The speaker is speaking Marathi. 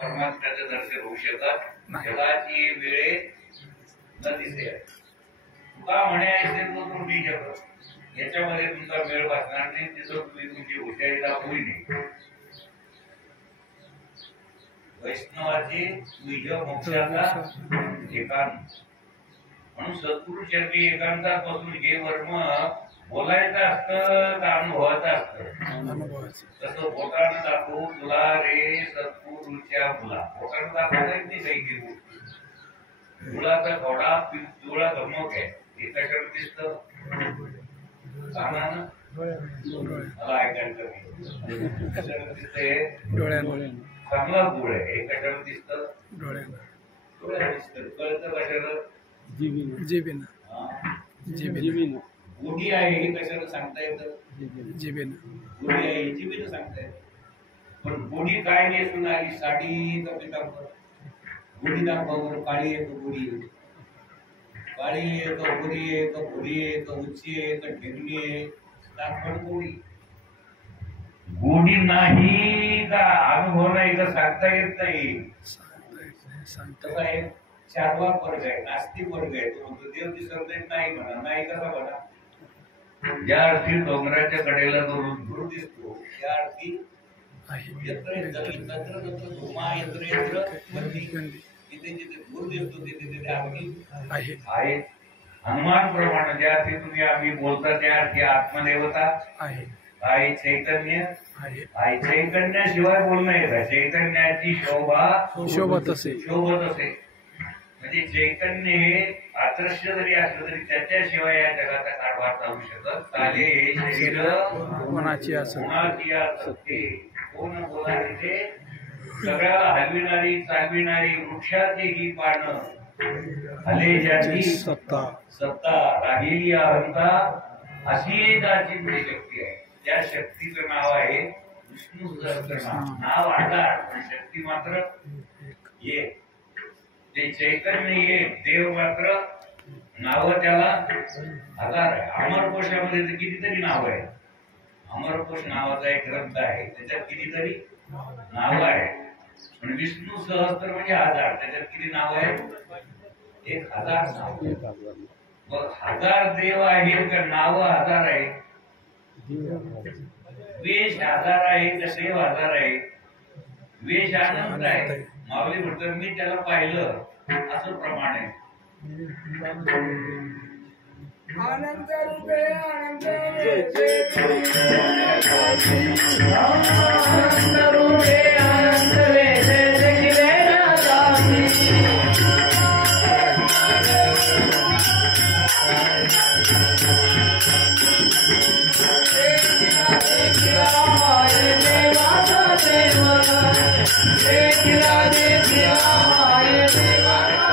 परमात्म्याचं दर्शन होऊ शकत जगाची वेळे न दिसे तुका म्हणे ऐसे तो त्रुटी शकत याच्यामध्ये तुमचा वेळ बसणार नाही तिथं तुम्ही तुमची हुशारी दाखवली नाही वैष्णवाची तुझ मोक्षाचा एकांत म्हणून सद्गुरु चरणी एकांतात बसून हे वर्म बोलायचं असतं का अनुभवाचं असतं तसं बोटानं दाखवू तुला रे सद्गुरूच्या मुला बोटानं दाखवत नाही काही घेऊ मुलाचा थोडा पिवळा धमक आहे हे कशावर दिसतं कानानं मला ऐकायचं कशावर दिसतंय चांगला गुळ आहे हे कशावर दिसतं डोळ्यानं दिसतं कळतं कशावर जिभेनं गोडी आहे हे कशाला सांगता येतं जिभेनं गोडी आहे जिभेनं सांगता येतं पण गोडी काय नेसून आली साडी का पितांबर गोडी दाखवा काळी आहे का गोडी आहे काळी आहे का गोरी आहे का भुरी आहे का उंची आहे का ढेगणी आहे दाखवण गोडी गोडी नाही का अनुभव नाही का सांगता येत नाही कसं आहे चारवा वर्ग आहे नास्तिक वर्ग आहे तो म्हणतो देव दिसत नाही म्हणा नाही कसा म्हणा ज्या अर्थी डोंगराच्या कडेला जो गुरु दिसतो त्या अर्थी यत्र यत्र धुमा यत्र यत्र जिथे जिथे गुरु दिसतो तिथे तिथे अर्थी आहे हनुमान प्रमाणे ज्या अर्थी तुम्ही आम्ही बोलता त्या अर्थी आत्मदेवता आहे चैतन्य आहे चैतन्याशिवाय बोलणं येतं चैतन्याची शोभत असे म्हणजे चैतन्य हे अदृश्य जरी असलं तरी त्याच्याशिवाय या जगाचा कारभार चालू शकत चाले हे शरीर कोणाची असते कोण बोलायचे ते सगळ्याला हलविणारी चालविणारी वृक्षाची ही पानं हले ज्याची सत्ता राहिली अहंता अशी त्याची शक्ती आहे त्या शक्तीचं नाव आहे विष्णू सहस्त्रनाम नाव आधार पण शक्ती मात्र एक ते चैतन्य एक देव मात्र नाव त्याला आधार आहे अमरकोशामध्ये तर कितीतरी नाव आहे अमरकोश नावाचा एक ग्रंथ आहे त्याच्यात कितीतरी नाव आहे पण विष्णू सहस्त्र म्हणजे हजार त्याच्यात किती नाव आहे 1000 नाव मग 1000 देव आहेत का नाव 1000 आहे वेश 1000 आहे का देव 1000 आहे वेश आनंद आहे माऊली म्हणतात मी त्याला पाहिलं असं प्रमाण आहे आनंद रूपे आनंद रूपे आनंद देवा